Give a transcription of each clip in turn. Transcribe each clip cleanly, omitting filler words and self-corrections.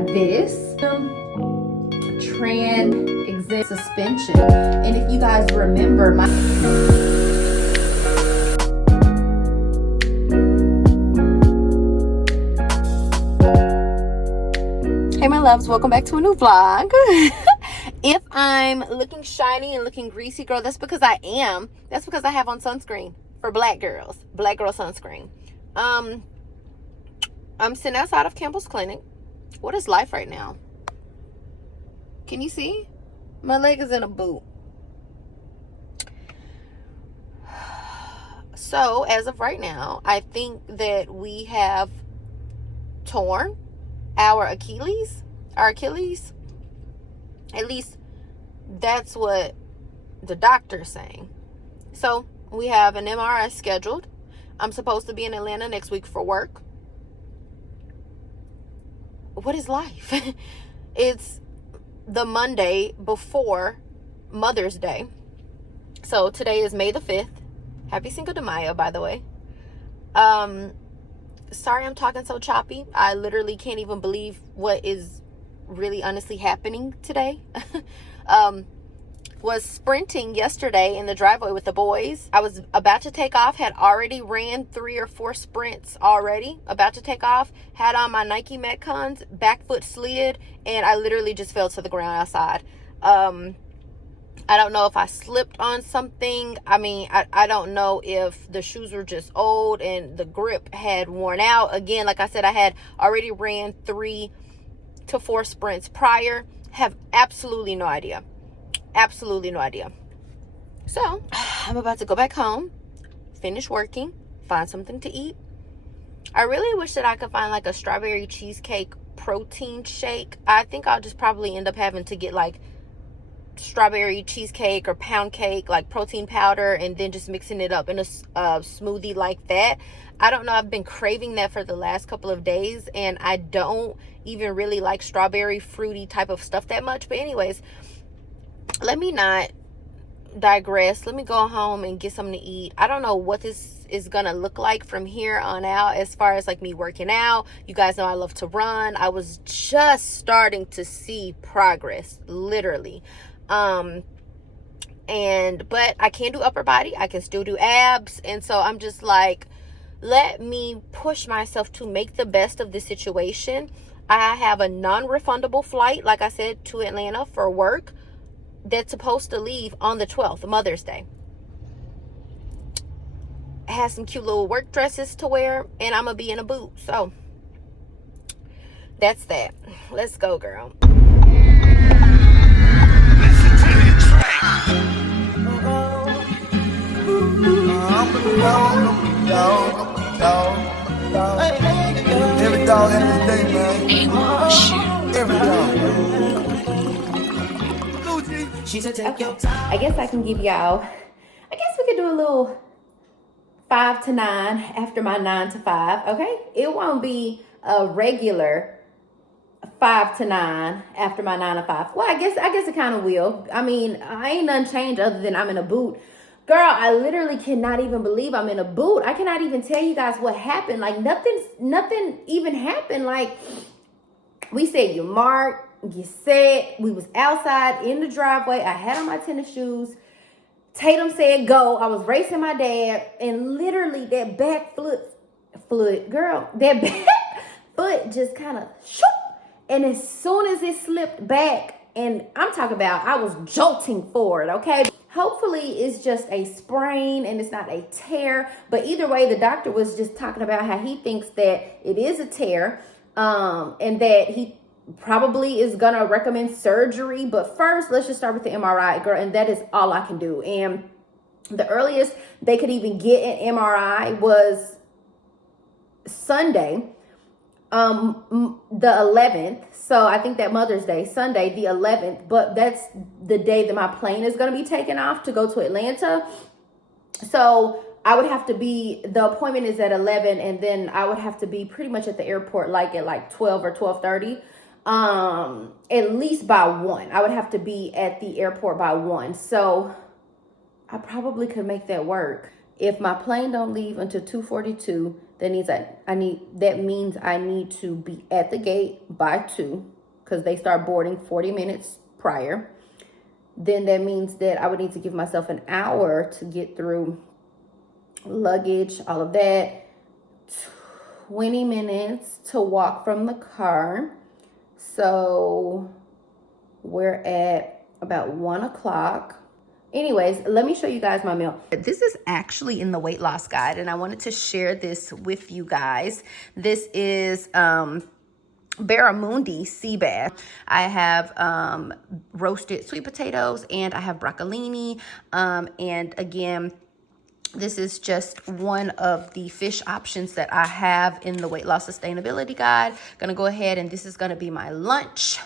got this transit suspension. And if you guys remember my hey my loves, welcome back to a new vlog. If I'm looking shiny and looking greasy, girl, that's because I am. That's because I have on sunscreen for black girl sunscreen. I'm sitting outside of Campbell's Clinic. What is life right now? Can you see? My leg is in a boot. So as of right now, I think that we have torn our Achilles. At least that's what the doctor's saying. So we have an MRI scheduled. I'm supposed to be in Atlanta next week for work. What is life? It's the Monday before Mother's Day. So today is May the 5th. Happy Cinco de Mayo, by the way. Sorry I'm talking so choppy. I literally can't even believe what is really honestly happening today. Was sprinting yesterday in the driveway with the boys. I was about to take off, had already ran 3 or 4 sprints already, about to take off, had on my Nike Metcons, back foot slid, and I literally just fell to the ground outside. I don't know if I slipped on something. I mean, I don't know if the shoes were just old and the grip had worn out. Again, like I said, I had already ran 3 to 4 sprints prior. Have absolutely no idea. Absolutely no idea. So I'm about to go back home, finish working, find something to eat. I really wish that I could find like a strawberry cheesecake protein shake. I think I'll just probably end up having to get like strawberry cheesecake or pound cake, like protein powder, and then just mixing it up in a smoothie like that. I don't know, I've been craving that for the last couple of days, and I don't even really like strawberry fruity type of stuff that much. But anyways, let me not digress. Let me go home and get something to eat. I don't know what this is gonna look like from here on out as far as like me working out. You guys know I love to run. I was just starting to see progress, literally. But I can't do upper body. I can still do abs. And so I'm just like, let me push myself to make the best of the situation. I have a non-refundable flight, like I said, to Atlanta for work that's supposed to leave on the 12th, Mother's Day. I have some cute little work dresses to wear, and I'm gonna be in a boot. So that's that. Let's go, girl. Every dog in the day, man. Every dog. Okay. I guess I can give y'all, I guess we could do a little 5 to 9 after my 9 to 5. Okay. It won't be a regular 5 to 9 after my 9 to 5. Well, I guess it kind of will. I mean, I ain't nothing changed other than I'm in a boot. Girl, I literally cannot even believe I'm in a boot. I cannot even tell you guys what happened. Like nothing even happened. Like we said, you mark, you said, we was outside in the driveway. I had on my tennis shoes. Tatum said go. I was racing my dad, and literally that back foot, girl, that back foot just kind of shoop. And as soon as it slipped back, and I'm talking about, I was jolting forward, okay? Hopefully it's just a sprain and it's not a tear. But either way, the doctor was just talking about how he thinks that it is a tear, and that he probably is gonna recommend surgery. But first, let's just start with the MRI, girl, and that is all I can do. And the earliest they could even get an MRI was Sunday, the 11th. So I think that Mother's Day, Sunday, the 11th, but that's the day that my plane is going to be taken off to go to Atlanta. So I would have to be, the appointment is at 11, and then I would have to be pretty much at the airport like at like 12 or 12:30. At least by 1. I would have to be at the airport by 1. So I probably could make that work. if my plane don't leave until 2:42, that means I need to be at the gate by 2, because they start boarding 40 minutes prior. Then that means that I would need to give myself an hour to get through luggage, all of that. 20 minutes to walk from the car. So we're at about 1 o'clock. Anyways, let me show you guys my meal. This is actually in the weight loss guide, and I wanted to share this with you guys. This is barramundi sea bass. I have roasted sweet potatoes, and I have broccolini. And again, this is just one of the fish options that I have in the weight loss sustainability guide. Gonna go ahead, and this is gonna be my lunch.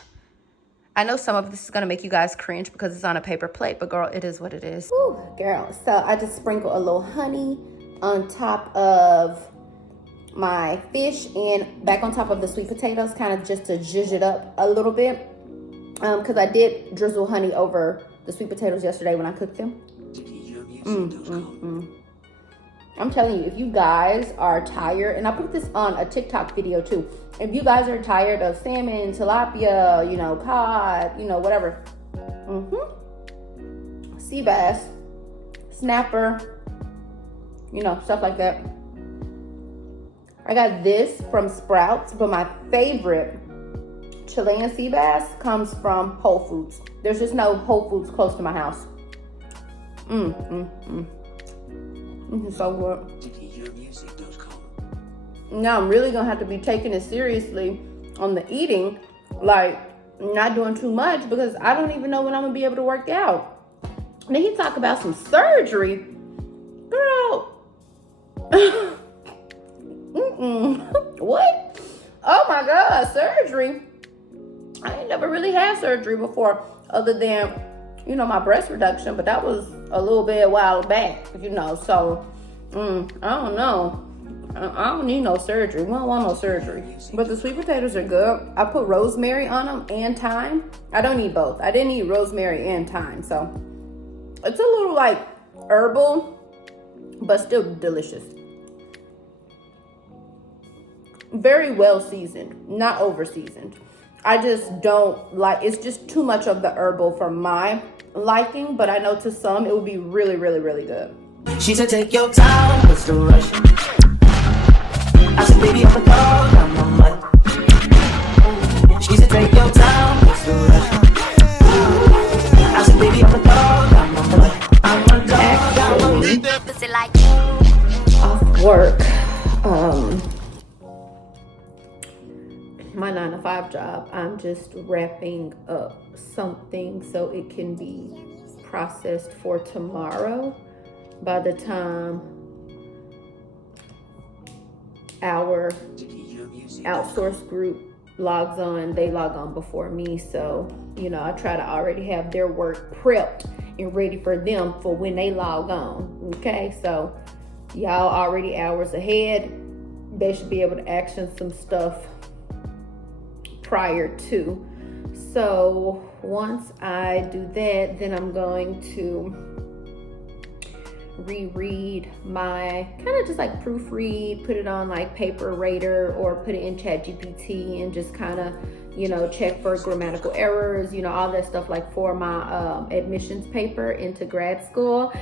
I know some of this is gonna make you guys cringe because it's on a paper plate, but girl, it is what it is. Ooh, girl. So I just sprinkle a little honey on top of my fish and back on top of the sweet potatoes, kind of just to zhuzh it up a little bit. Because I did drizzle honey over the sweet potatoes yesterday when I cooked them. I'm telling you, if you guys are tired, and I put this on a TikTok video too. If you guys are tired of salmon, tilapia, you know, cod, you know, whatever. Sea bass, snapper, you know, stuff like that. I got this from Sprouts, but my favorite Chilean sea bass comes from Whole Foods. There's just no Whole Foods close to my house. It's so good. Now I'm really gonna have to be taking it seriously on the eating, like not doing too much, because I don't even know when I'm gonna be able to work out. Then he talk about some surgery, girl. What? Oh my God, surgery. I ain't never really had surgery before, other than, you know, my breast reduction, but that was a little bit a while back, you know, so I don't know. I don't need no surgery. We don't want no surgery. But the sweet potatoes are good. I put rosemary on them and thyme. I don't need both. I didn't eat rosemary and thyme, so it's a little like herbal, but still delicious. Very well seasoned, not over seasoned. I just don't like, it's just too much of the herbal for my liking, but I know to some it would be really, really, really good. She said, take your time, what's the rush? I said, baby, I'm a dog, I'm a mutt. She said, take your time, what's the rush? I said, baby, I'm a dog, I'm a mutt. I'm a dog, I'm a mutt. Off work, my 9-to-5 job, I'm just wrapping up something so it can be processed for tomorrow. By the time our outsourced group logs on, they log on before me. So, you know, I try to already have their work prepped and ready for them for when they log on. Okay, so y'all already hours ahead. They should be able to action some stuff prior to. So once I do that, then I'm going to reread my, kind of just like proofread, put it on like Paper Rater or put it in ChatGPT and just kind of, you know, check for grammatical errors, you know, all that stuff, like for my admissions paper into grad school.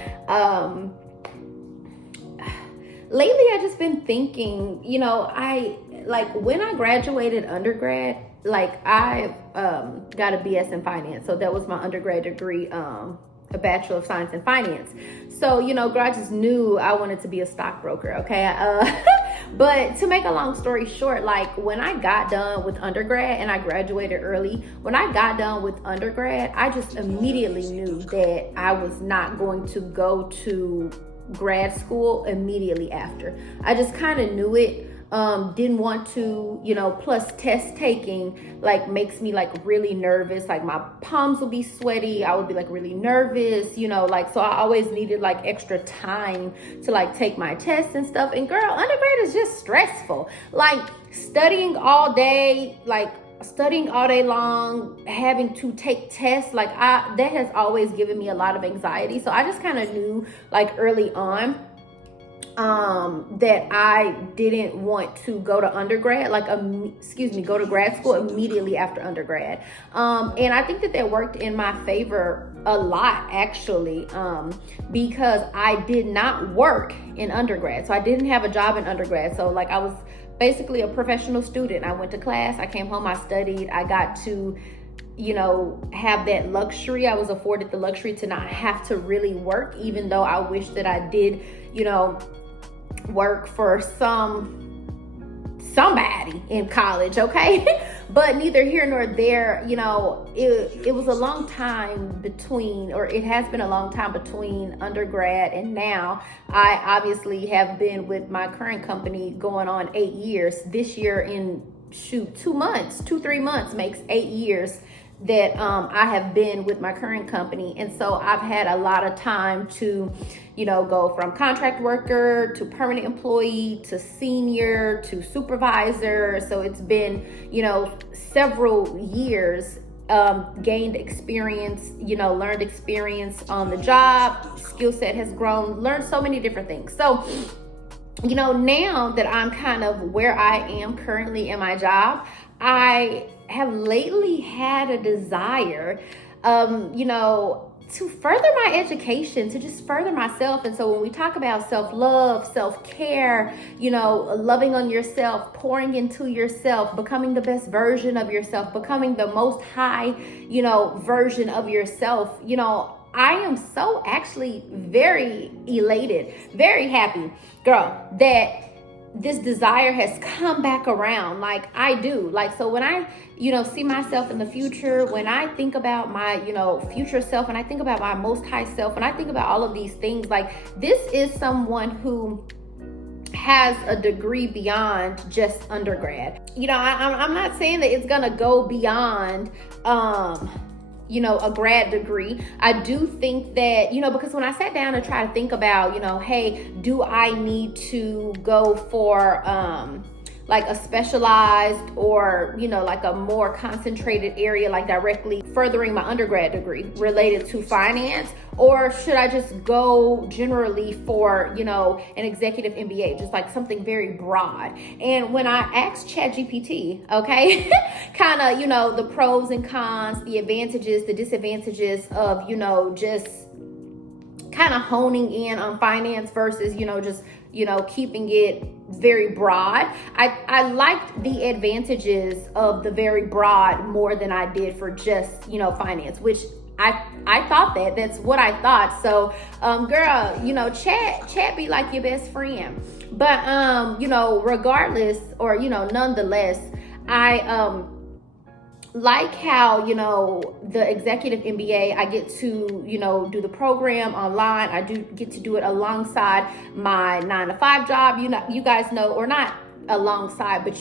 Lately I just been thinking, you know, I like when I graduated undergrad, like I got a BS in finance, so that was my undergrad degree, a Bachelor of Science in Finance. So, you know, girl, I just knew I wanted to be a stockbroker, okay? But to make a long story short, like when I got done with undergrad and I graduated early, when I got done with undergrad, I just immediately knew that I was not going to go to grad school immediately after. I just kind of knew it. Didn't want to, you know, plus test taking like makes me like really nervous. Like my palms will be sweaty. I would be like really nervous, you know, like, so I always needed like extra time to like take my tests and stuff. And girl, undergrad is just stressful. Like studying all day, like studying all day long, having to take tests, like that has always given me a lot of anxiety. So I just kind of knew like early on that I didn't want to go to undergrad, go to grad school immediately after undergrad. And I think that worked in my favor a lot, actually, because I did not work in undergrad. So I didn't have a job in undergrad. So like I was basically a professional student. I went to class, I came home, I studied, I got to have that luxury. I was afforded the luxury to not have to really work, even though I wish that I did, work for somebody in college, okay? But neither here nor there. It was a long time between, or it has been a long time between undergrad and now. I obviously have been with my current company going on 8 years. This year in 3 months makes 8 years that I have been with my current company. And so I've had a lot of time to, go from contract worker to permanent employee to senior to supervisor. So it's been, several years, gained experience, learned experience on the job, skill set has grown, learned so many different things. So, now that I'm kind of where I am currently in my job, I have lately had a desire, to further my education, to just further myself. And so when we talk about self-love, self-care, loving on yourself, pouring into yourself, becoming the best version of yourself, becoming the most high, version of yourself, I am so actually very elated, very happy, girl, that this desire has come back around. Like I do. Like, so when I, see myself in the future, when I think about my, future self, and I think about my most high self, and I think about all of these things, like this is someone who has a degree beyond just undergrad. I'm not saying that it's gonna go beyond, a grad degree. I do think that, because when I sat down and try to think about, hey, do I need to go for like a specialized or, like a more concentrated area, like directly furthering my undergrad degree related to finance? Or should I just go generally for, an executive MBA, just like something very broad? And when I asked ChatGPT, okay, kind of, the pros and cons, the advantages, the disadvantages of, just kind of honing in on finance versus, just, keeping it very broad. I liked the advantages of the very broad more than I did for just, finance, which I thought that's what I thought. So, girl, chat be like your best friend. But, regardless, or, nonetheless, I, like how, the executive MBA, I get to, do the program online. I do get to do it alongside my 9-to-5 job. You guys know, or not alongside, but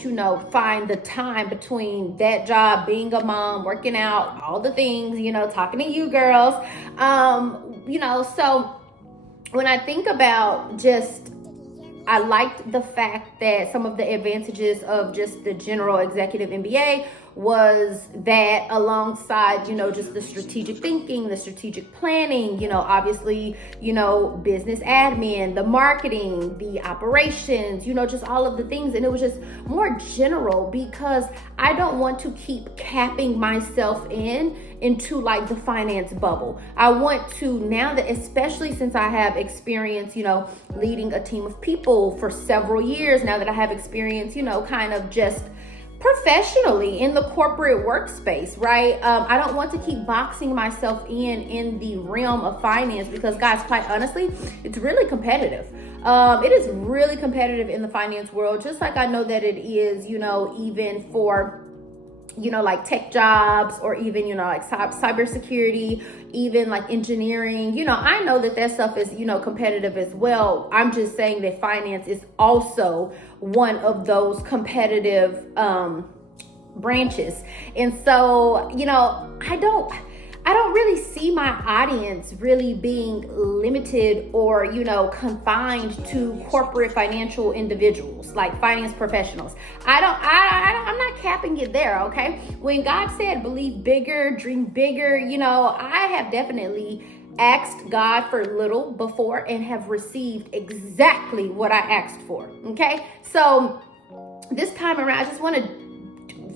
find the time between that job, being a mom, working out, all the things, talking to you girls. So when I think about I liked the fact that some of the advantages of just the general executive MBA was that alongside, just the strategic thinking, the strategic planning, obviously, business admin, the marketing, the operations, just all of the things. And it was just more general because I don't want to keep capping myself into like the finance bubble. I want to, now that, especially since I have experience, leading a team of people for several years, now that I have experience, kind of just professionally in the corporate workspace, right? I don't want to keep boxing myself in the realm of finance because, guys, quite honestly, it's really competitive. It is really competitive in the finance world, just like I know that it is, even for, like tech jobs, or even, like cybersecurity, even like engineering. I know that stuff is, competitive as well. I'm just saying that finance is also one of those competitive branches. And so, I don't really see my audience really being limited or, confined to corporate financial individuals, like finance professionals. I'm not capping it there, okay? When God said, believe bigger, dream bigger, I have definitely asked God for little before and have received exactly what I asked for. Okay, so this time around, I just want to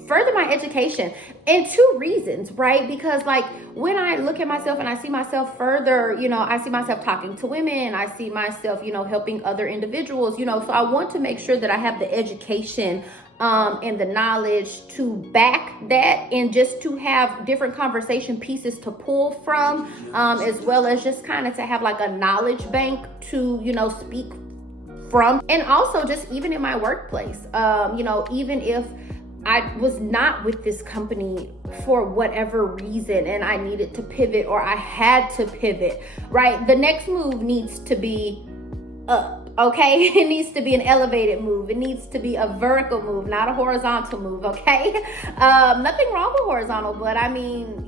further my education, and two reasons, right? Because like when I look at myself and I see myself further, I see myself talking to women, I see myself, helping other individuals, so I want to make sure that I have the education and the knowledge to back that, and just to have different conversation pieces to pull from, as well as just kind of to have like a knowledge bank to, speak from. And also just even in my workplace, even if I was not with this company for whatever reason and I needed to pivot, or I had to pivot, right? The next move needs to be up, okay? It needs to be an elevated move. It needs to be a vertical move, not a horizontal move, okay? Nothing wrong with horizontal, but I mean,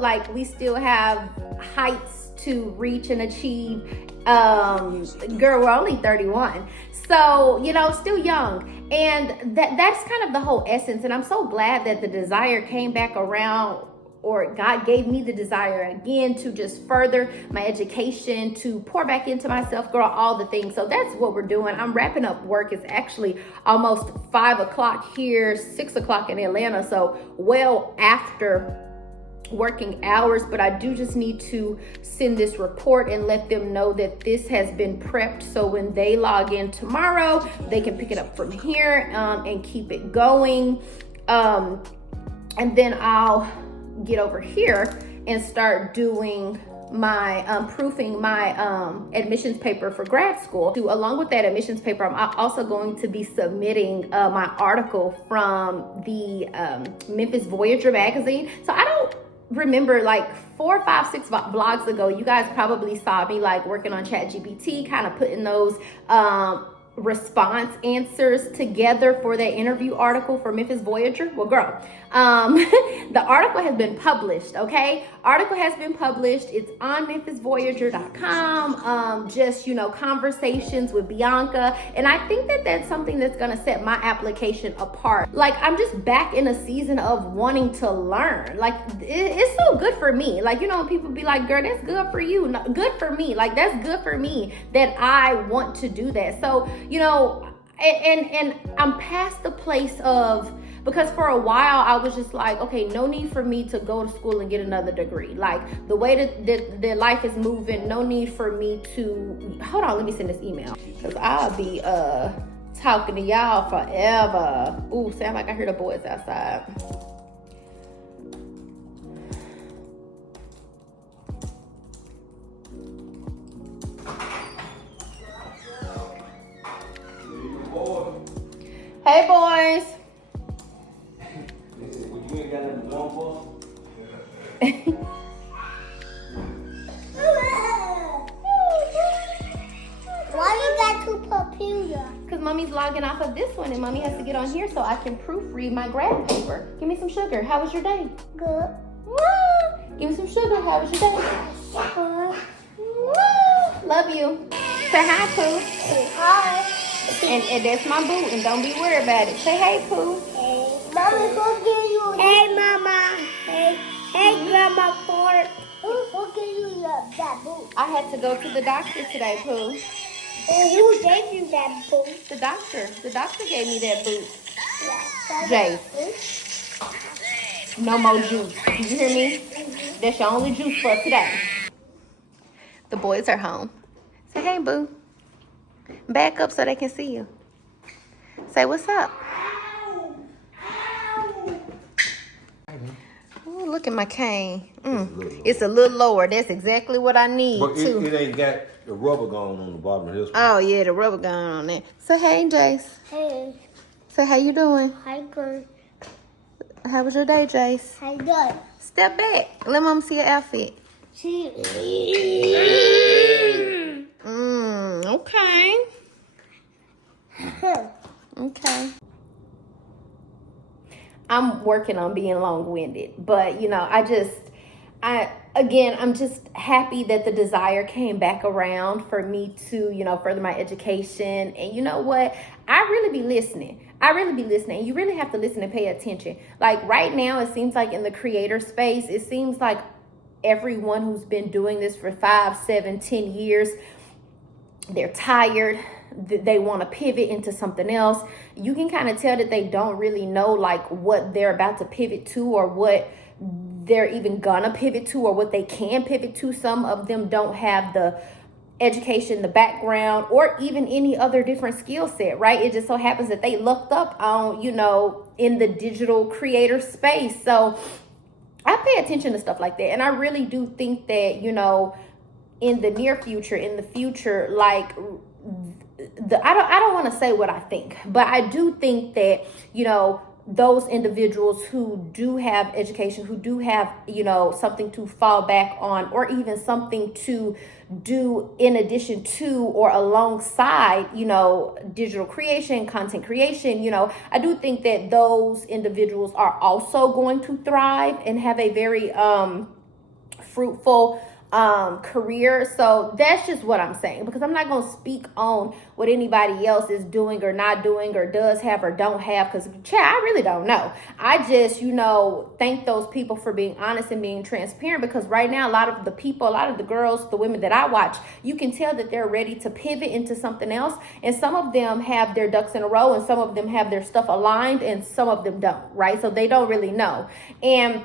like we still have heights to reach and achieve. Girl, we're only 31. So, still young. And that's kind of the whole essence. And I'm so glad that the desire came back around, or God gave me the desire again to just further my education, to pour back into myself, girl, all the things. So that's what we're doing. I'm wrapping up work. It's actually almost 5 o'clock here, 6 o'clock in Atlanta. So well after working hours, but I do just need to send this report and let them know that this has been prepped, so when they log in tomorrow they can pick it up from here and keep it going, and then I'll get over here and start doing my proofing my admissions paper for grad school. Along with that admissions paper, I'm also going to be submitting my article from the Memphis Voyager magazine. So I don't remember, like 4, 5, 6 vlogs ago, you guys probably saw me like working on ChatGPT, kind of putting those response answers together for that interview article for Memphis Voyager. Well, girl, the article has been published, okay? Article has been published. It's on memphisvoyager.com. Just, conversations with Bianca. And I think that that's something that's going to set my application apart. Like, I'm just back in a season of wanting to learn. Like, it's so good for me. Like, people be like, girl, that's good for you. No, good for me. Like, that's good for me that I want to do that. So, and I'm past the place of, because for a while I was just like, okay, no need for me to go to school and get another degree. Like the way that life is moving, no need for me to, hold on, let me send this email, because I'll be talking to y'all forever. Ooh, sound like I hear the boys outside. Hey, boys. Why you got two computers? Because mommy's logging off of this one and mommy has to get on here so I can proofread my grad paper. Give me some sugar. How was your day? Good. Give me some sugar. How was your day? Good. Love you. Say hi, Pooh. Hi. And that's my boo, and don't be worried about it. Say hey, Pooh. Hey, Mama, who gave you? Hey, Mama. Hey, Grandma Ford. Who gave you that boot? I had to go to the doctor today, Pooh. And who gave you that boot? The doctor. The doctor gave me that boot. Yeah, Jay. No more juice. You hear me? That's your only juice for today. The boys are home. Say hey, boo. Back up so they can see you. Say what's up. Ooh, look at my cane. It's a little lower. That's exactly what I need, but too. it ain't got the rubber gone on the bottom of this one. Oh, yeah, the rubber gun on there. Say hey, Jace. Hey. Say how you doing? Hi, good. How was your day, Jace? Hi, good. Step back. Let mom see your outfit. See. Okay. Okay. I'm working on being long-winded, but I'm just happy that the desire came back around for me to, further my education. And you know what? I really be listening. You really have to listen and pay attention. Like right now, it seems like in the creator space, it seems like everyone who's been doing this for 5, 7, 10 years, they're tired, they want to pivot into something else. You can kind of tell that they don't really know like what they're about to pivot to, or what they're even gonna pivot to, or what they can pivot to. Some of them don't have the education, the background, or even any other different skill set, right? It just so happens that they looked up on, in the digital creator space. So I pay attention to stuff like that. And I really do think that, in the near future, like I don't want to say what I think, but I do think that, those individuals who do have education, who do have, something to fall back on, or even something to do in addition to or alongside, digital creation, content creation, I do think that those individuals are also going to thrive and have a very fruitful career. So that's just what I'm saying, because I'm not going to speak on what anybody else is doing or not doing, or does have or don't have, because I really don't know. I just, thank those people for being honest and being transparent, because right now, a lot of the girls, the women that I watch, you can tell that they're ready to pivot into something else. And some of them have their ducks in a row, and some of them have their stuff aligned, and some of them don't, right? So they don't really know. And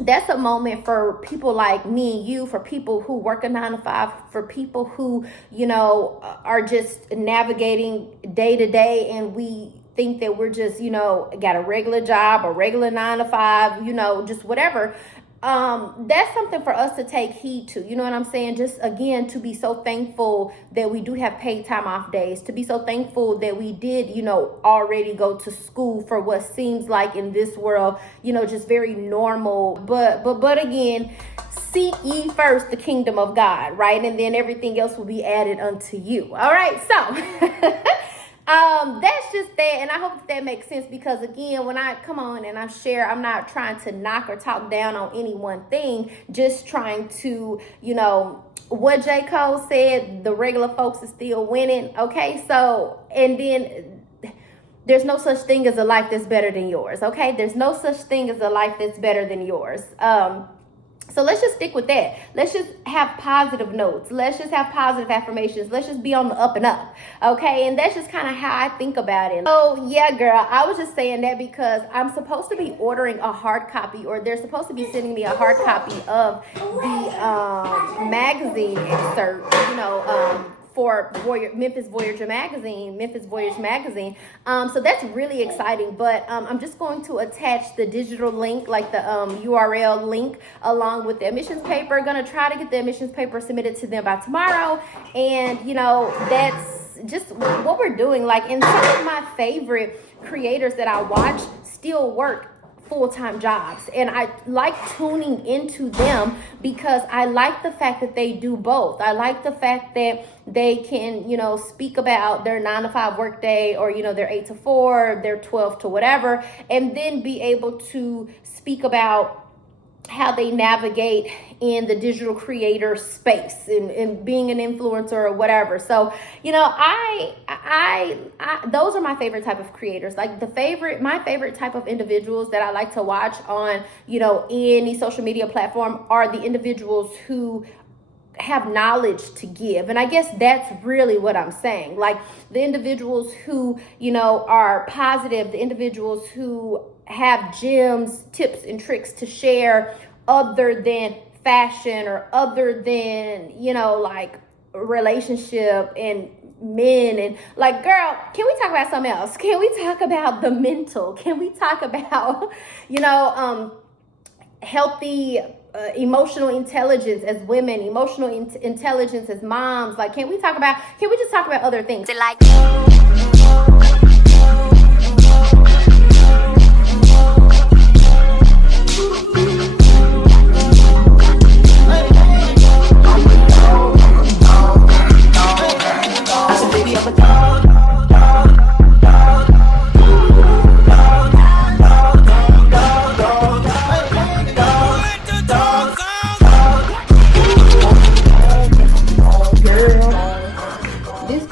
that's a moment for people like me and you, for people who work a 9-to-5, for people who, are just navigating day to day, and we think that we're just, got a regular job, a regular 9-to-5, just whatever. That's something for us to take heed to. You know what I'm saying? Just again, to be so thankful that we do have paid time off days, to be so thankful that we did, already go to school for what seems like in this world, just very normal. But again, seek ye first the kingdom of God, right? And then everything else will be added unto you. All right. So that's just that, and I hope that makes sense, because again, when I come on and I share, I'm not trying to knock or talk down on any one thing, just trying to, what J. Cole said, the regular folks is still winning. Okay, so, and then there's no such thing as a life that's better than yours. Okay, there's no such thing as a life that's better than yours. So let's just stick with that. Let's just have positive notes. Let's just have positive affirmations. Let's just be on the up and up. Okay. And that's just kind of how I think about it. Oh yeah, girl. I was just saying that because I'm supposed to be ordering a hard copy, or they're supposed to be sending me a hard copy of the magazine excerpt, for Memphis Voyage magazine. So that's really exciting. But I'm just going to attach the digital link, like the URL link, along with the admissions paper. Gonna try to get the admissions paper submitted to them by tomorrow. And that's just what we're doing. Like, and some of my favorite creators that I watch still work full-time jobs, and I like tuning into them because I like the fact that they do both. I like the fact that they can, speak about their 9-to-5 workday, or their 8 to 4, their 12 to whatever, and then be able to speak about how they navigate in the digital creator space and being an influencer or whatever. So, I those are my favorite type of creators. Like my favorite type of individuals that I like to watch on, any social media platform are the individuals who have knowledge to give. And I guess that's really what I'm saying. Like the individuals who, are positive, the individuals who have gems, tips, and tricks to share other than fashion, or other than, like relationship and men. And like, girl, can we talk about something else? Can we talk about the mental? Can we talk about, healthy emotional intelligence as women, emotional intelligence as moms? Like, can we just talk about other things? Like,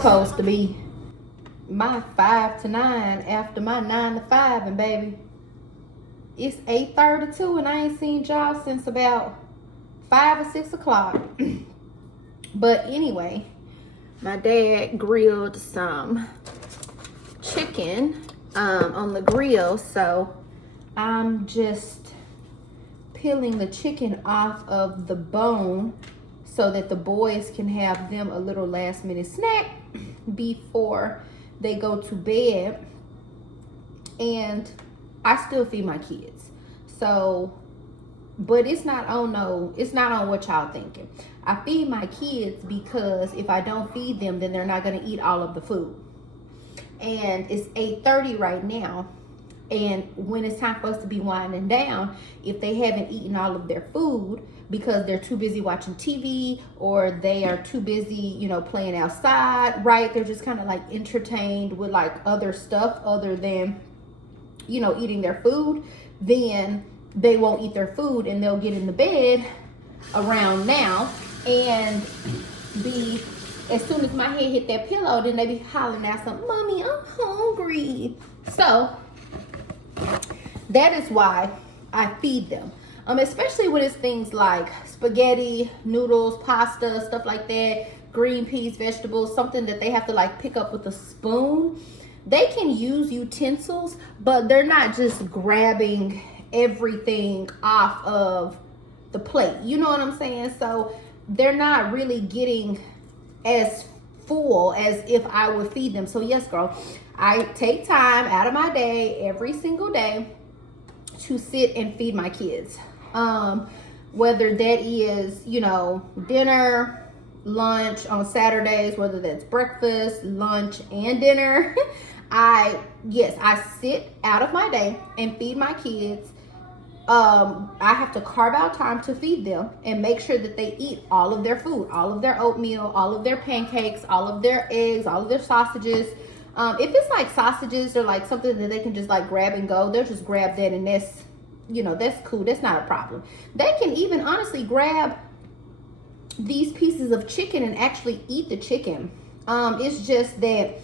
supposed to be my 5 to 9 after my 9 to 5, and baby, it's 8:32 and I ain't seen y'all since about 5 or 6 o'clock. But anyway, my dad grilled some chicken on the grill, so I'm just peeling the chicken off of the bone so that the boys can have them a little last minute snack before they go to bed. And I still feed my kids, so, but it's not on what y'all thinking. I feed my kids because if I don't feed them, then they're not going to eat all of the food. And it's 8:30 right now, and when it's time for us to be winding down, if they haven't eaten all of their food because they're too busy watching TV or they are too busy, you know, playing outside, right? They're just kind of like entertained with like other stuff other than, you know, eating their food, then they won't eat their food and they'll get in the bed around now and be, as soon as my head hit that pillow, then they be hollering out something, "Mommy, I'm hungry." So that is why I feed them. Especially when it's things like spaghetti, noodles, pasta, stuff like that, green peas, vegetables, something that they have to like pick up with a spoon. They can use utensils, but they're not just grabbing everything off of the plate. You know what I'm saying? So they're not really getting as full as if I would feed them. So yes, girl, I take time out of my day every single day to sit and feed my kids. Whether that is, you know, dinner, lunch on Saturdays, whether that's breakfast, lunch, and dinner. I sit out of my day and feed my kids. I have to carve out time to feed them and make sure that they eat all of their food, all of their oatmeal, all of their pancakes, all of their eggs, all of their sausages. If it's like sausages or like something that they can just like grab and go, they'll just grab that, and that's, you know, that's cool. That's not a problem. They can even honestly grab these pieces of chicken and actually eat the chicken. It's just that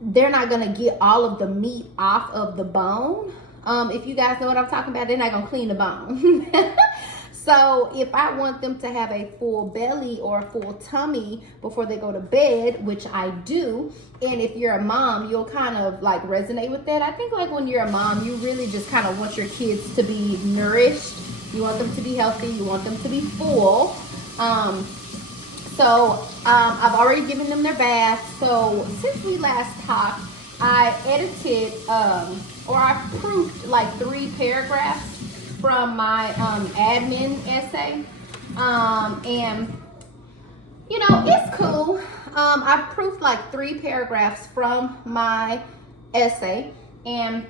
they're not gonna get all of the meat off of the bone. If you guys know what I'm talking about, they're not gonna clean the bone. So if I want them to have a full belly or a full tummy before they go to bed, which I do, and if you're a mom, you'll kind of like resonate with that. I think like when you're a mom, you really just kind of want your kids to be nourished. You want them to be healthy. You want them to be full. I've already given them their bath. So since we last talked, I edited or I proofed like 3 paragraphs from my admin essay. And you know, it's cool. I've proofed like 3 paragraphs from my essay, and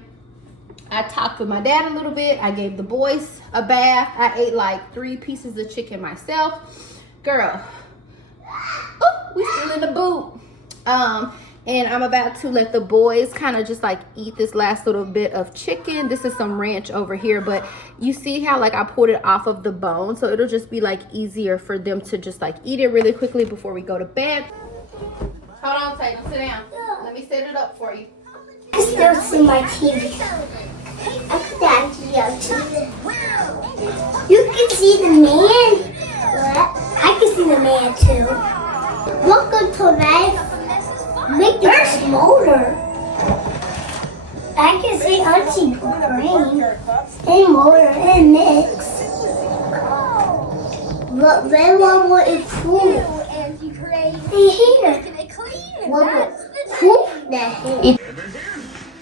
I talked with my dad a little bit. I gave the boys a bath. I ate like 3 pieces of chicken myself. Girl, oh, we still in the boot. And I'm about to let the boys kind of just like eat this last little bit of chicken. This is some ranch over here, but you see how like I pulled it off of the bone, so it'll just be like easier for them to just like eat it really quickly before we go to bed. Hold on, Tatum, sit down. Let me set it up for you. I still see my TV. I put that TV. You can see the man. What? I can see the man too. Welcome to life. Make the smaller. I can see Auntie Green and Motor and Mix. But Red One is cool. And here. What cool that is.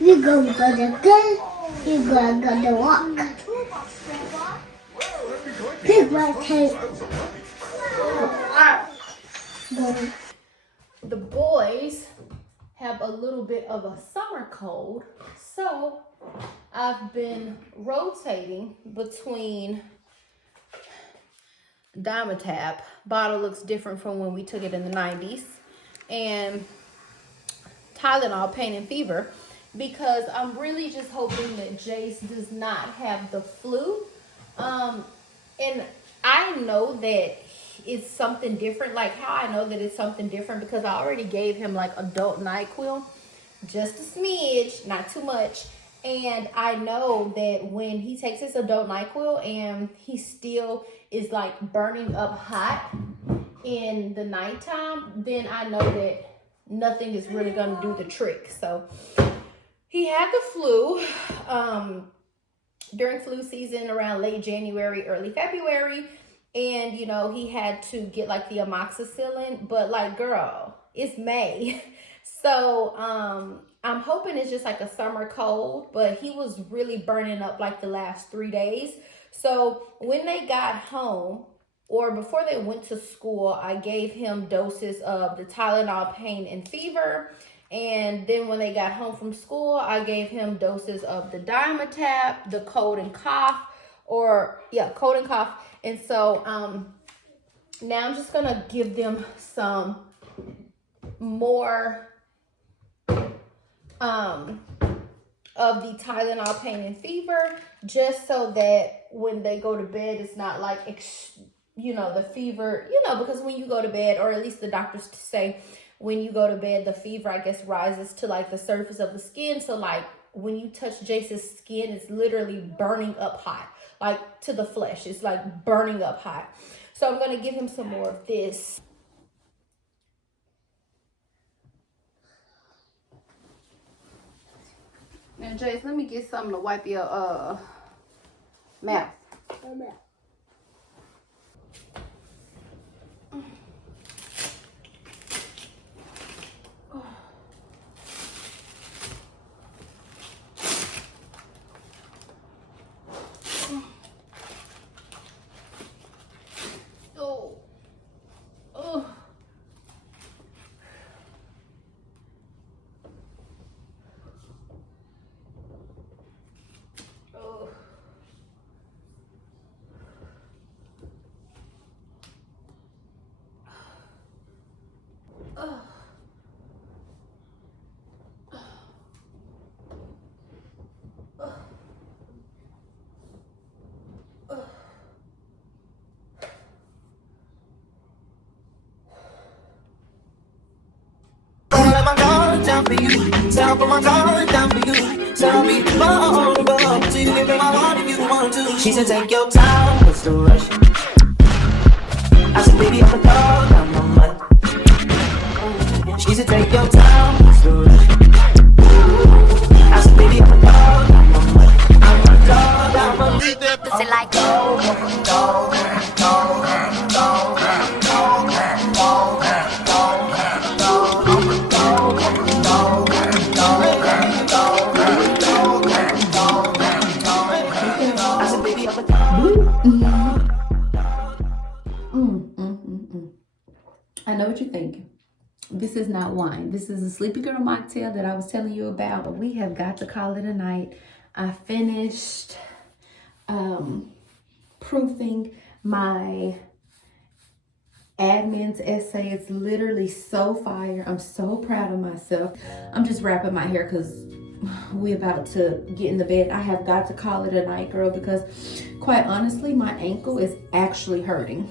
You gonna go to good. You gonna go to walk. Big white tape. The boys have a little bit of a summer cold, so I've been rotating between Dimetap. Bottle looks different from when we took it in the 90s, and Tylenol pain and fever, because I'm really just hoping that Jace does not have the flu. And I know that it's something different. Like how I know that it's something different, because I already gave him like adult NyQuil, just a smidge, not too much, And I know that when he takes his adult NyQuil and he still is like burning up hot in the nighttime, then I know that nothing is really gonna do the trick. So he had the flu during flu season around late January, early February. And, you know, he had to get like the amoxicillin, but like, girl, it's May. So, I'm hoping it's just like a summer cold, but he was really burning up like the last 3 days. So when they got home or before they went to school, I gave him doses of the Tylenol pain and fever. And then when they got home from school, I gave him doses of the Dimetapp, the cold and cough, cold and cough. And so now I'm just gonna give them some more of the Tylenol pain and fever, just so that when they go to bed, it's not like, you know, the fever, you know, because when you go to bed, or at least the doctors say, when you go to bed, the fever, I guess, rises to like the surface of the skin. So like when you touch Jace's skin, it's literally burning up hot, like to the flesh. It's like burning up hot. So I'm going to give him some more of this. Now, Jace, let me get something to wipe your mouth. Down for you, tell put my guard down for you. Tell me more, but you give me my heart if you want to. She said, take your time, what's the rush? I said, baby, I'm a dog, I'm a mutt. She said, take your time, what's the rush? I said, baby, I'm a dog, I'm a mutt. I'm a dog, I'm a mutt. Pussy like go, go, go, go, go, I know what you're thinking. This is not wine. This is a Sleepy Girl mocktail that I was telling you about. But we have got to call it a night. I finished proofing my admin's essay. It's literally so fire. I'm so proud of myself. I'm just wrapping my hair because we about to get in the bed. I have got to call it a night, girl, because quite honestly, my ankle is actually hurting.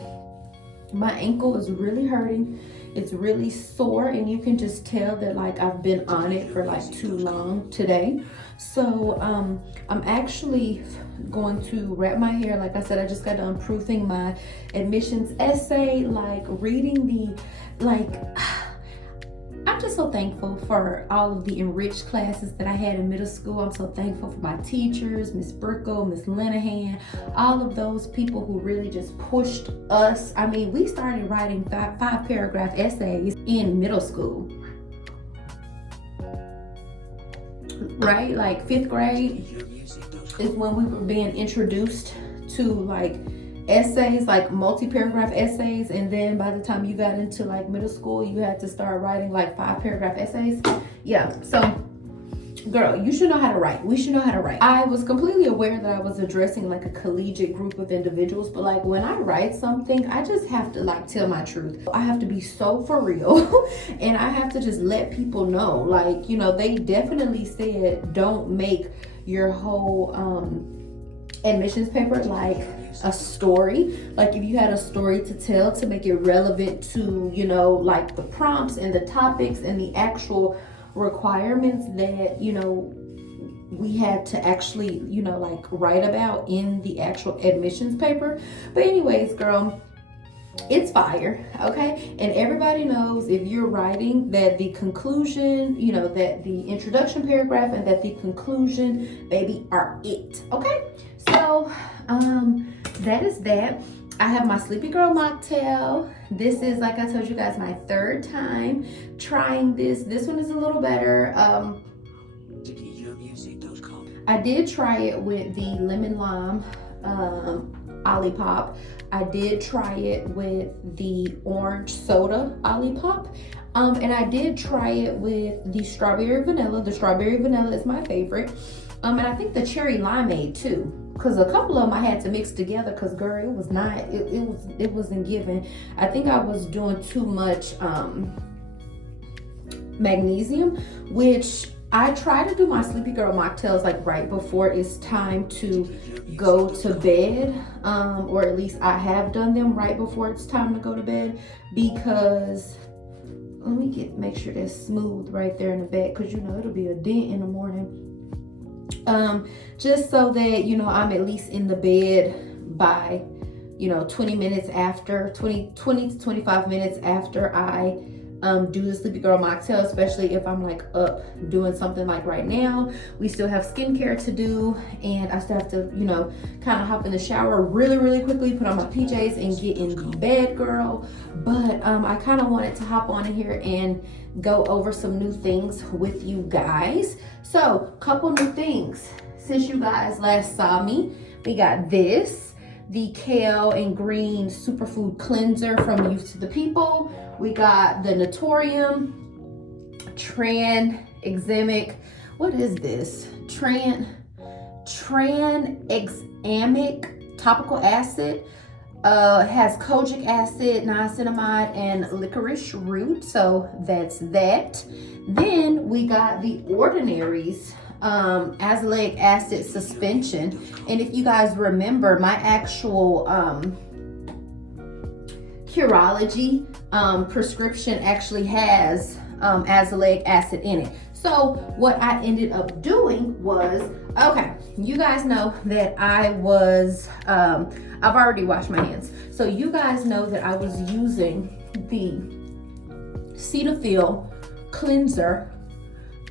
My ankle is really hurting. It's really sore, and you can just tell that like I've been on it for like too long today. So I'm actually going to wrap my hair. Like I said, I just got done proofing my admissions essay, like reading the I'm just so thankful for all of the enriched classes that I had in middle school. I'm so thankful for my teachers, Miss Burko, Miss Linehan, all of those people who really just pushed us. I mean, we started writing five paragraph essays in middle school, right? Like 5th grade is when we were being introduced to like essays, like multi-paragraph essays, and then by the time you got into like middle school, you had to start writing like 5 paragraph essays. Yeah, so girl, you should know how to write. We should know how to write. I was completely aware that I was addressing like a collegiate group of individuals, but like when I write something, I just have to like tell my truth. I have to be so for real and I have to just let people know, like, you know, they definitely said don't make your whole admissions paper like a story. Like if you had a story to tell, to make it relevant to, you know, like the prompts and the topics and the actual requirements that, you know, we had to actually, you know, like write about in the actual admissions paper. But anyways, girl, it's fire, okay? And everybody knows if you're writing that the conclusion, you know, that the introduction paragraph and that the conclusion, baby, are it, okay? So, that is that. I have my Sleepy Girl Mocktail. This is, like I told you guys, my third time trying this. This one is a little better. I did try it with the lemon lime Olipop. I did try it with the orange soda Olipop. And I did try it with the strawberry vanilla. The strawberry vanilla is my favorite. And I think the cherry limeade too. Because a couple of them I had to mix together because, girl, it was not, it wasn't given. I think I was doing too much magnesium, which I try to do my Sleepy Girl mocktails like right before it's time to go to bed, or at least I have done them right before it's time to go to bed, because let me make sure that's smooth right there in the back, because you know it'll be a dent in the morning. Just so that, you know, I'm at least in the bed by, you know, 20 minutes after, 20 to 25 minutes after I do the Sleepy Girl mocktail, especially if I'm like up doing something like right now. We still have skincare to do, and I still have to, you know, kind of hop in the shower really quickly, put on my PJs and get in bed, girl. But I kind of wanted to hop on in here and go over some new things with you guys. So, couple new things since you guys last saw me. We got this, the kale and green superfood cleanser from Youth to the People. We got the Natorium Tranexamic, what is this? Tranexamic topical acid. Has kojic acid, niacinamide, and licorice root, so that's that. Then we got the Ordinary's azelaic acid suspension, and if you guys remember, my actual Curology prescription actually has azelaic acid in it. So what I ended up doing was, okay, you guys know that I was, I've already washed my hands. So you guys know that I was using the Cetaphil cleanser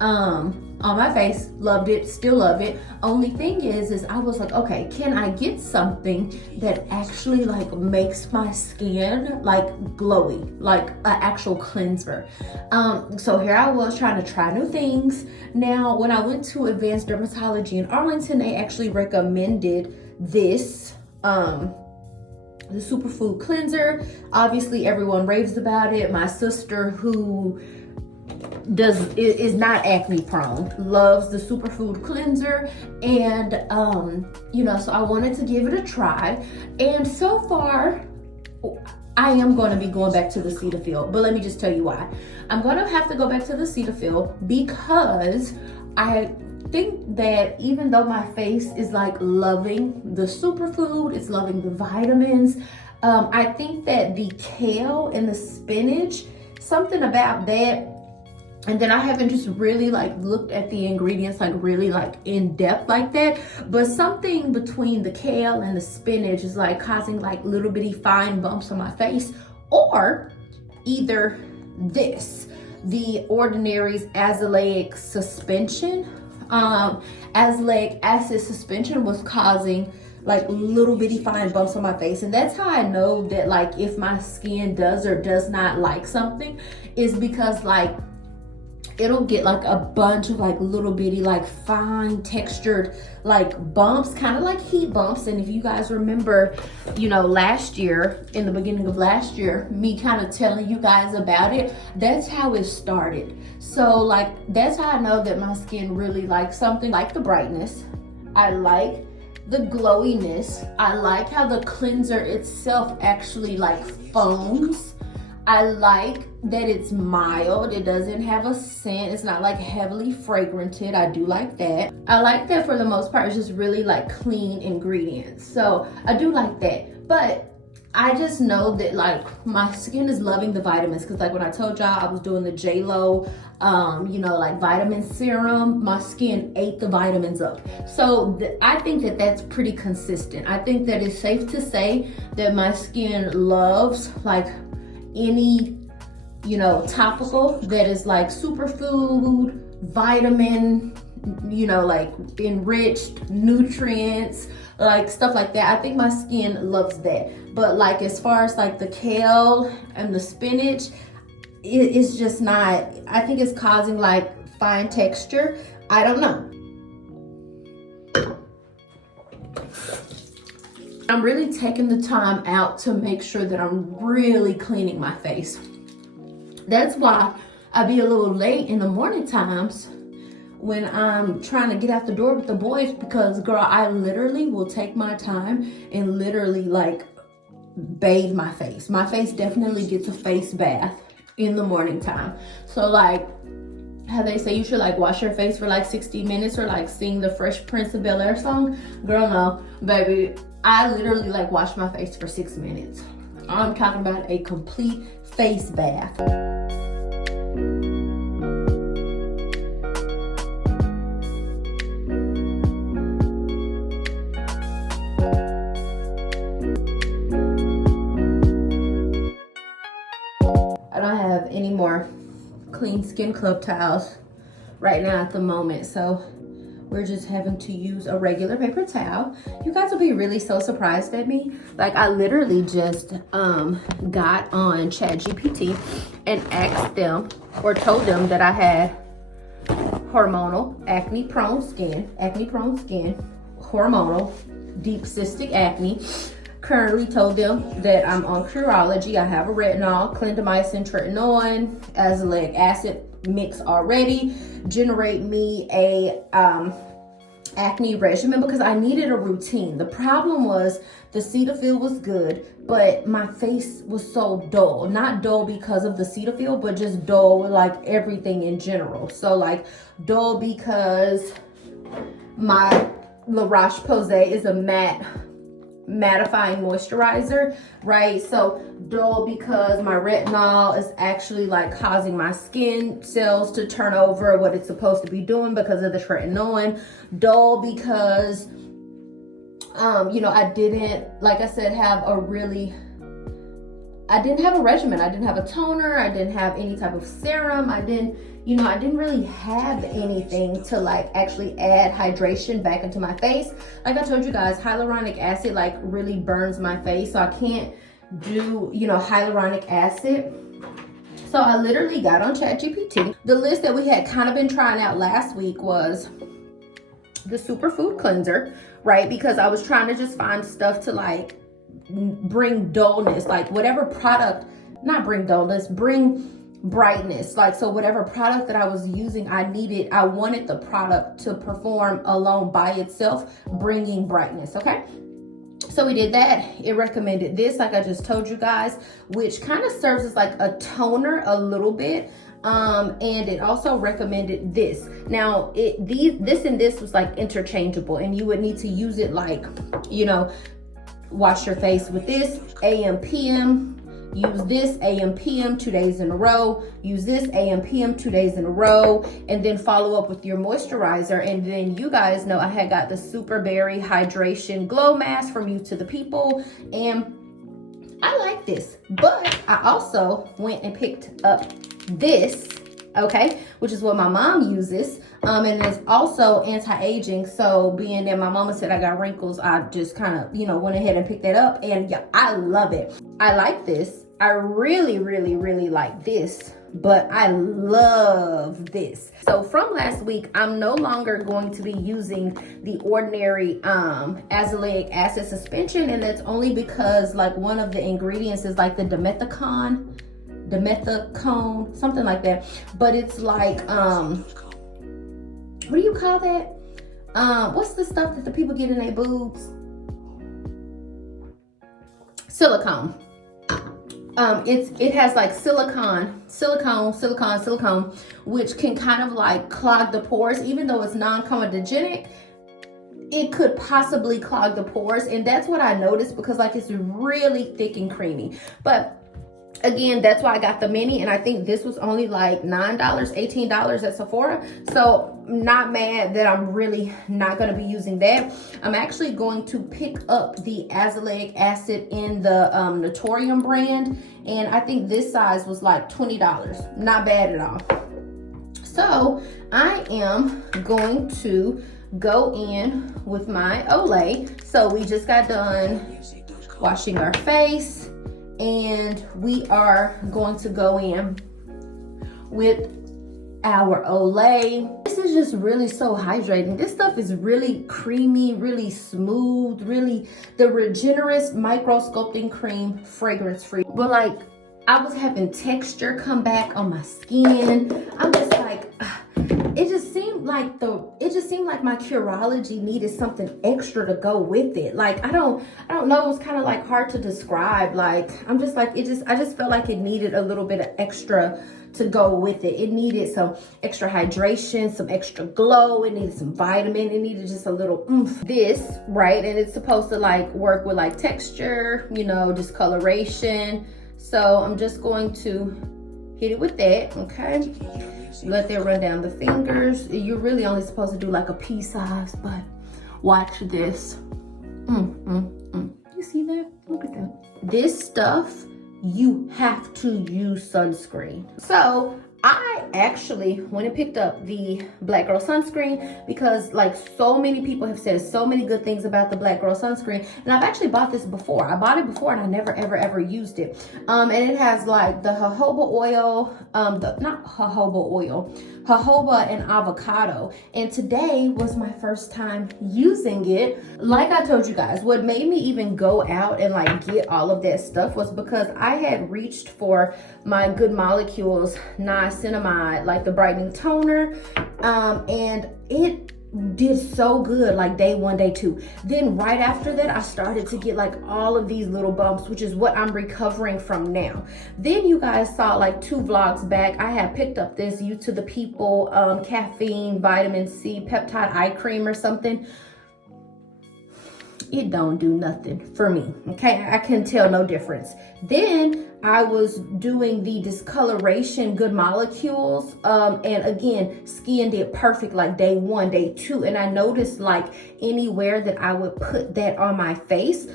on my face. Loved it, still love it. Only thing is I was like, okay, can I get something that actually like makes my skin like glowy, like an actual cleanser? So here I was trying to try new things. Now, when I went to Advanced Dermatology in Arlington, they actually recommended this, the superfood cleanser. Obviously everyone raves about it. My sister, who is not acne prone, loves the superfood cleanser, and you know, so I wanted to give it a try. And so far I am going to be going back to the Cetaphil, but let me just tell you why. I'm going to have to go back to the Cetaphil because I think that even though my face is like loving the superfood, it's loving the vitamins, I think that the kale and the spinach, something about that. And then I haven't just really like looked at the ingredients like really like in depth like that, but something between the kale and the spinach is like causing like little bitty fine bumps on my face. Or either this, the Ordinary's azelaic suspension, azelaic acid suspension was causing like little bitty fine bumps on my face. And that's how I know that like if my skin does or does not like something, is because like it'll get like a bunch of like little bitty like fine textured like bumps, kind of like heat bumps. And if you guys remember, you know, last year, in the beginning of last year, me kind of telling you guys about it, that's how it started. So like that's how I know that my skin really likes something. Like the brightness, I like the glowiness, I like how the cleanser itself actually like foams. I like that it's mild. It doesn't have a scent. It's not like heavily fragranted. I do like that. I like that for the most part. It's just really like clean ingredients. So I do like that. But I just know that like my skin is loving the vitamins, because like when I told y'all I was doing the J-Lo you know, like vitamin serum, my skin ate the vitamins up. So I think that that's pretty consistent. I think that it's safe to say that my skin loves like any, you know, topical that is like superfood, vitamin, you know, like enriched nutrients, like stuff like that. I think my skin loves that. But like as far as like the kale and the spinach, it's just not, I think it's causing like fine texture. I don't know. I'm really taking the time out to make sure that I'm really cleaning my face. That's why I be a little late in the morning times when I'm trying to get out the door with the boys, because girl, I literally will take my time and literally like bathe my face. My face definitely gets a face bath in the morning time. So like how they say you should like wash your face for like 60 minutes or like sing the Fresh Prince of Bel-Air song. Girl, no, baby, I literally like wash my face for 6 minutes. I'm talking about a complete face bath. I don't have any more clean skin club towels right now at the moment, so we're just having to use a regular paper towel. You guys will be really so surprised at me. Like I literally just got on ChatGPT and asked them or told them that I had hormonal acne prone skin, hormonal deep cystic acne. Currently told them that I'm on Curology. I have a retinol, clindamycin, tretinoin, azelaic acid mix already. Generate me a acne regimen because I needed a routine. The problem was the Cetaphil was good, but my face was so dull. Not dull because of the Cetaphil, but just dull with like everything in general. So like dull because my La Roche-Posay is a mattifying moisturizer, right? So dull because my retinol is actually like causing my skin cells to turn over what it's supposed to be doing because of the tretinoin. Dull because you know, I didn't, like I said, I didn't have a regimen. I didn't have a toner. I didn't have any type of serum. I didn't really have anything to like actually add hydration back into my face. Like I told you guys, hyaluronic acid like really burns my face. So I can't do, you know, hyaluronic acid. So I literally got on ChatGPT. The list that we had kind of been trying out last week was the superfood cleanser, right? Because I was trying to just find stuff to like bring dullness, like whatever product, not bring dullness, bring brightness. Like, so whatever product that I was using, I wanted the product to perform alone by itself, bringing brightness, okay? So we did that. It recommended this, like I just told you guys, which kind of serves as like a toner a little bit. And it also recommended this. Now, this and this was like interchangeable, and you would need to use it like, you know, wash your face with this, AM, PM, use this, AM, PM 2 days in a row, use this, AM, PM 2 days in a row, and then follow up with your moisturizer. And then you guys know I had got the Super Berry Hydration Glow Mask from You to the People, and I like this. But I also went and picked up this, okay, which is what my mom uses, and it's also anti-aging. So being that my mama said I got wrinkles, I just kind of, you know, went ahead and picked that up, and yeah, I love it. I like this. I really, really, really like this, but I love this. So from last week, I'm no longer going to be using the ordinary azelaic acid suspension, and that's only because like one of the ingredients is like the dimethicone, something like that. But it's like what do you call that? What's the stuff that the people get in their boobs? Silicone. It has like silicone, which can kind of like clog the pores. Even though it's non-comedogenic, it could possibly clog the pores, and that's what I noticed because like it's really thick and creamy. But again, that's why I got the mini, and I think this was only like $9, $18 at Sephora. So not mad that I'm really not going to be using that. I'm actually going to pick up the azelaic acid in the Naturium brand, and I think this size was like $20. Not bad at all. So I am going to go in with my Olay. So we just got done washing our face, and we are going to go in with our Olay. This is just really so hydrating. This stuff is really creamy, really smooth, really the Regenerist Micro Sculpting Cream, fragrance free. But like, I was having texture come back on my skin. I'm just like, it just seemed like my Curology needed something extra to go with it. Like I don't know, it was kind of like hard to describe. Like I'm just like, I just felt like it needed a little bit of extra to go with it. It needed some extra hydration, some extra glow, it needed some vitamin, it needed just a little oomph. This, right, and it's supposed to like work with like texture, you know, discoloration. So I'm just going to hit it with that, okay? Let that run down the fingers. You're really only supposed to do like a pea size, but watch this. You see that? Look at that. This stuff, you have to use sunscreen. So I actually went and picked up the Black Girl sunscreen because like so many people have said so many good things about the Black Girl sunscreen, and I've actually bought this before. I bought it before and I never ever used it. And it has like the jojoba oil, not jojoba oil, jojoba and avocado. And today was my first time using it. Like I told you guys, what made me even go out and like get all of that stuff was because I had reached for my Good Molecules niacinamide, like the brightening toner, and it did so good like day 1, day 2. Then right after that I started to get like all of these little bumps, which is what I'm recovering from now. Then you guys saw like 2 vlogs back, I had picked up this You to the People caffeine vitamin C peptide eye cream or something. It don't do nothing for me, okay? I can tell no difference. Then I was doing the discoloration Good Molecules, and again, skin did perfect like day 1, day 2, and I noticed like anywhere that I would put that on my face,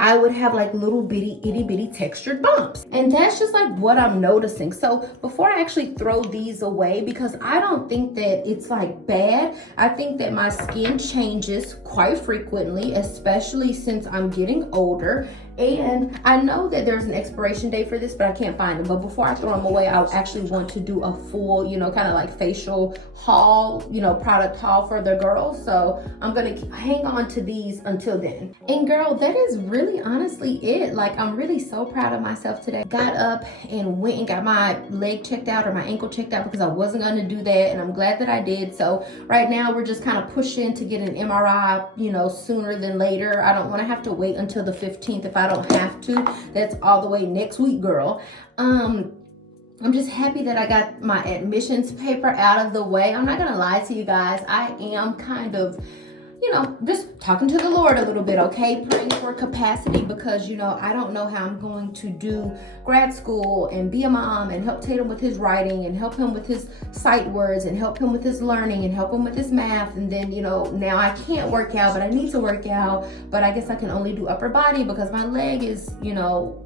I would have like little bitty itty bitty textured bumps. And that's just like what I'm noticing. So before I actually throw these away, because I don't think that it's like bad, I think that my skin changes quite frequently, especially since I'm getting older. And I know that there's an expiration date for this, but I can't find it. But before I throw them away, I actually want to do a full, you know, kind of like facial haul, you know, product haul for the girls. So I'm gonna hang on to these until then. And girl, that is really honestly it. Like, I'm really so proud of myself today. Got up and went and got my leg checked out or my ankle checked out because I wasn't gonna do that, and I'm glad that I did. So right now we're just kind of pushing to get an MRI, you know, sooner than later. I don't want to have to wait until the 15th if I don't have to. That's all the way next week, girl. I'm just happy that I got my admissions paper out of the way. I'm not gonna lie to you guys, I am kind of, you know, just talking to the Lord a little bit, okay? Praying for capacity, because, you know, I don't know how I'm going to do grad school and be a mom and help Tatum with his writing and help him with his sight words and help him with his learning and help him with his math. And then, you know, now I can't work out, but I need to work out. But I guess I can only do upper body because my leg is, you know,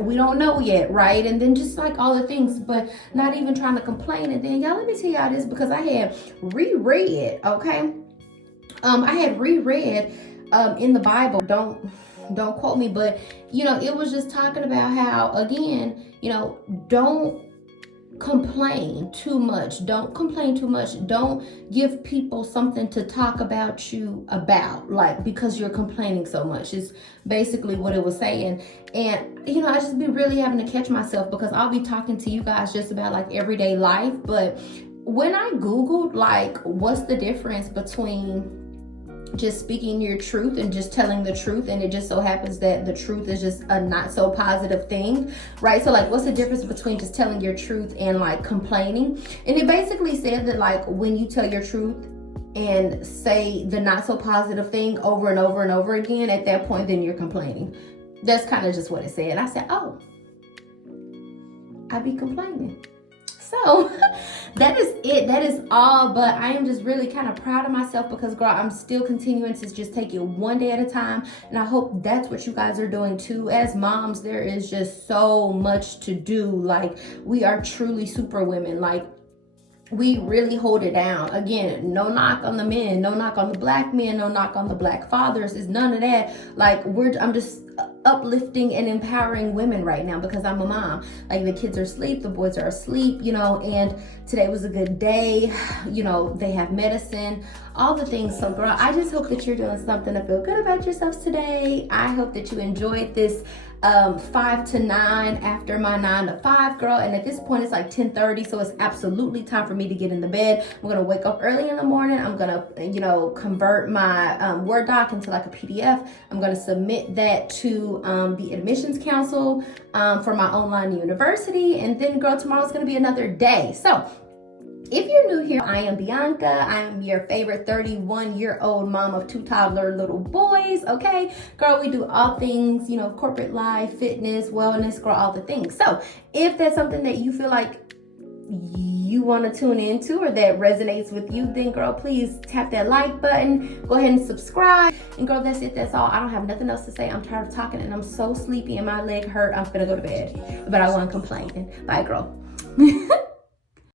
we don't know yet, right? And then just like all the things, but not even trying to complain. And then, y'all, let me tell y'all this, because I had reread, okay? I had reread in the Bible, don't quote me, but, you know, it was just talking about how, again, you know, don't complain too much. Don't complain too much. Don't give people something to talk about you about, like, because you're complaining so much, is basically what it was saying. And, you know, I just be really having to catch myself, because I'll be talking to you guys just about like everyday life. But when I Googled, like, what's the difference between just speaking your truth and just telling the truth, and it just so happens that the truth is just a not so positive thing, right? So like, what's the difference between just telling your truth and like complaining? And it basically said that like, when you tell your truth and say the not so positive thing over and over and over again, at that point, then you're complaining. That's kind of just what it said. I said, oh, I be complaining. So that is it. That is all. But I am just really kind of proud of myself because, girl, I'm still continuing to just take it one day at a time. And I hope that's what you guys are doing too. As moms, there is just so much to do. Like, we are truly super women. Like, we really hold it down. Again, no knock on the men, no knock on the black men, no knock on the black fathers. It's none of that. Like, I'm just uplifting and empowering women right now because I'm a mom. Like, the kids are asleep, the boys are asleep, you know, and today was a good day. You know, they have medicine, all the things. So, girl, I just hope that you're doing something to feel good about yourselves today. I hope that you enjoyed this 5 to 9 after my 9 to 5, girl. And at this point, it's like 10:30, so it's absolutely time for me to get in the bed. I'm gonna wake up early in the morning. I'm gonna, you know, convert my Word doc into like a PDF. I'm gonna submit that to the admissions council for my online university. And then, girl, tomorrow's gonna be another day. So if you're new here, I am Beunca. I am your favorite 31-year-old mom of 2 toddler little boys, okay? Girl, we do all things, you know, corporate life, fitness, wellness, girl, all the things. So if that's something that you feel like you want to tune into or that resonates with you, then, girl, please tap that like button. Go ahead and subscribe. And, girl, that's it. That's all. I don't have nothing else to say. I'm tired of talking and I'm so sleepy and my leg hurt. I'm gonna go to bed. But I wasn't complaining. Bye, girl.